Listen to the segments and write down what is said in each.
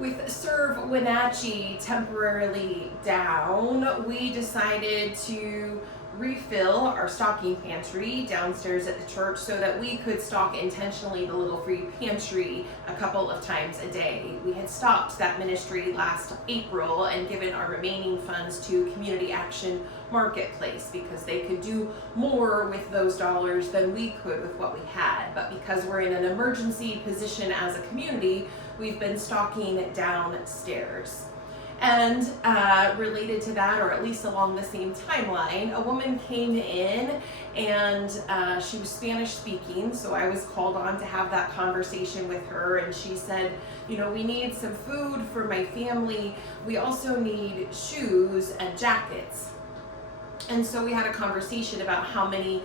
With Serve Wenatchee temporarily down, we decided to refill our stocking pantry downstairs at the church so that we could stock intentionally the little free pantry a couple of times a day. We had stopped that ministry last April and given our remaining funds to Community Action Marketplace because they could do more with those dollars than we could with what we had. But because we're in an emergency position as a community, we've been stocking downstairs. And related to that, or at least along the same timeline, a woman came in and she was Spanish speaking, so I was called on to have that conversation with her, and she said, you know, we need some food for my family. We also need shoes and jackets. And so we had a conversation about how many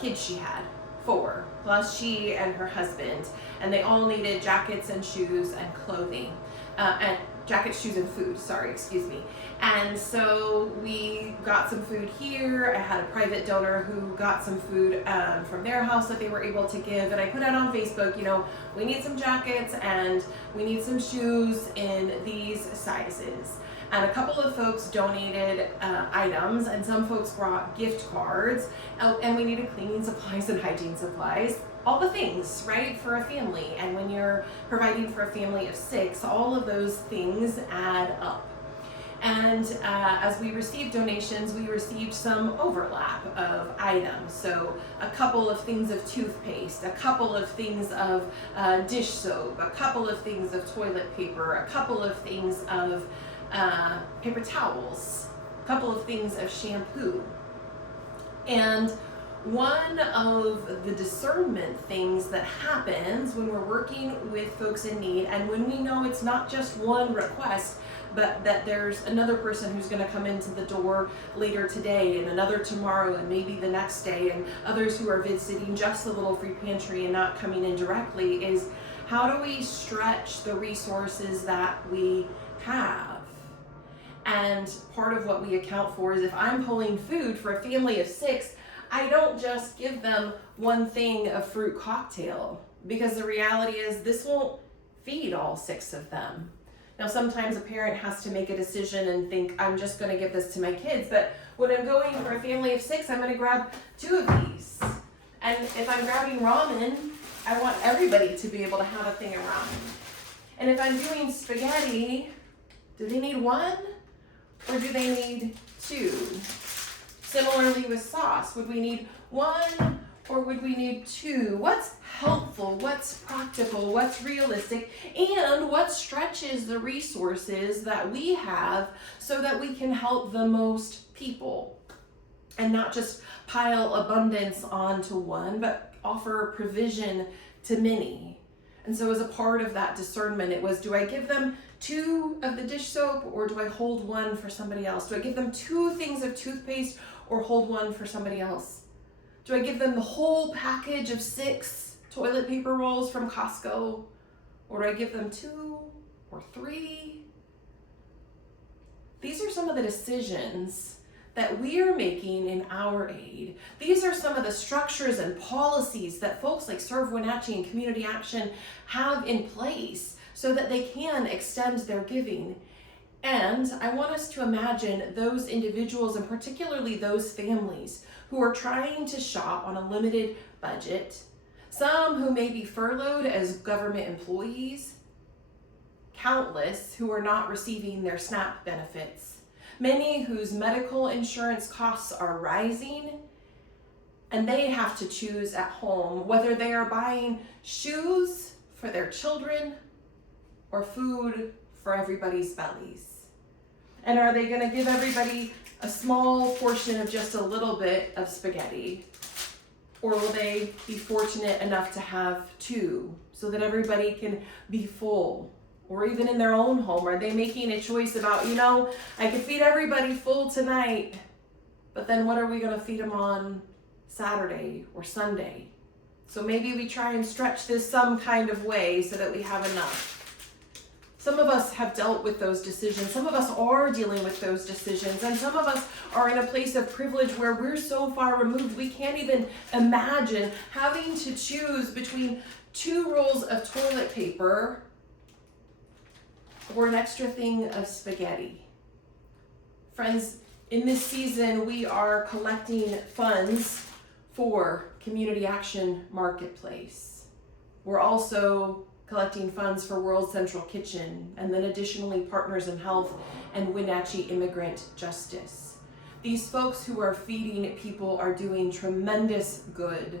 kids she had. 4, plus she and her husband, and they all needed jackets and shoes and clothing, and jackets, shoes, and food, excuse me. And so we got some food here. I had a private donor who got some food from their house that they were able to give, and I put out on Facebook, you know, we need some jackets and we need some shoes in these sizes. And a couple of folks donated items, and some folks brought gift cards, and we needed cleaning supplies and hygiene supplies, all the things, right, for a family. And when you're providing for a family of 6, all of those things add up. And as we received donations, we received some overlap of items. So a couple of things of toothpaste, a couple of things of dish soap, a couple of things of toilet paper, a couple of things of paper towels, a couple of things of shampoo. And one of the discernment things that happens when we're working with folks in need, and when we know it's not just one request, but that there's another person who's going to come into the door later today, and another tomorrow, and maybe the next day, and others who are visiting just the little free pantry and not coming in directly, is how do we stretch the resources that we have? And part of what we account for is if I'm pulling food for a family of 6, I don't just give them one thing of fruit cocktail, because the reality is this won't feed all 6 of them. Now, sometimes a parent has to make a decision and think, I'm just going to give this to my kids, but when I'm going for a family of 6, I'm going to grab 2 of these. And if I'm grabbing ramen, I want everybody to be able to have a thing of ramen. And if I'm doing spaghetti, do they need 1 or do they need 2? Similarly with sauce, would we need 1 or would we need 2? What's helpful, what's practical, what's realistic, and what stretches the resources that we have so that we can help the most people and not just pile abundance onto one, but offer provision to many. And so as a part of that discernment, it was, do I give them 2 of the dish soap or do I hold 1 for somebody else? Do I give them 2 things of toothpaste or hold 1 for somebody else? Do I give them the whole package of 6 toilet paper rolls from Costco, or do I give them 2 or 3? These are some of the decisions that we are making in our aid. These are some of the structures and policies that folks like Serve Wenatchee and Community Action have in place so that they can extend their giving. And I want us to imagine those individuals, and particularly those families who are trying to shop on a limited budget, some who may be furloughed as government employees, countless who are not receiving their SNAP benefits, many whose medical insurance costs are rising, and they have to choose at home whether they are buying shoes for their children or food for everybody's bellies. And are they going to give everybody a small portion of just a little bit of spaghetti? Or will they be fortunate enough to have 2 so that everybody can be full? Or even in their own home, are they making a choice about, you know, I could feed everybody full tonight, but then what are we going to feed them on Saturday or Sunday? So maybe we try and stretch this some kind of way so that we have enough. Some of us have dealt with those decisions. Some of us are dealing with those decisions. And some of us are in a place of privilege where we're so far removed, we can't even imagine having to choose between 2 rolls of toilet paper or an extra thing of spaghetti. Friends, in this season, we are collecting funds for Community Action Marketplace. We're also collecting funds for World Central Kitchen, and then additionally Partners in Health and Wenatchee Immigrant Justice. These folks who are feeding people are doing tremendous good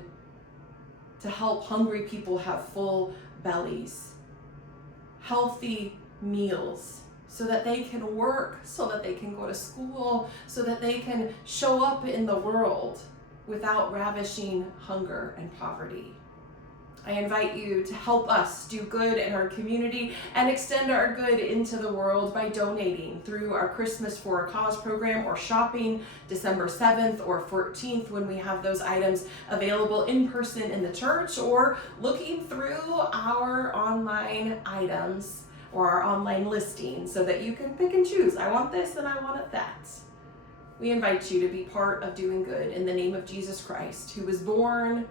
to help hungry people have full bellies, healthy meals, so that they can work, so that they can go to school, so that they can show up in the world without ravishing hunger and poverty. I invite you to help us do good in our community and extend our good into the world by donating through our Christmas for a Cause program, or shopping December 7th or 14th when we have those items available in person in the church, or looking through our online items or our online listing so that you can pick and choose. I want this and I want that. We invite you to be part of doing good in the name of Jesus Christ, who was born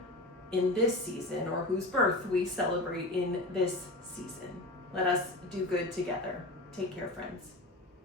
in this season, or whose birth we celebrate in this season. Let us do good together. Take care, friends.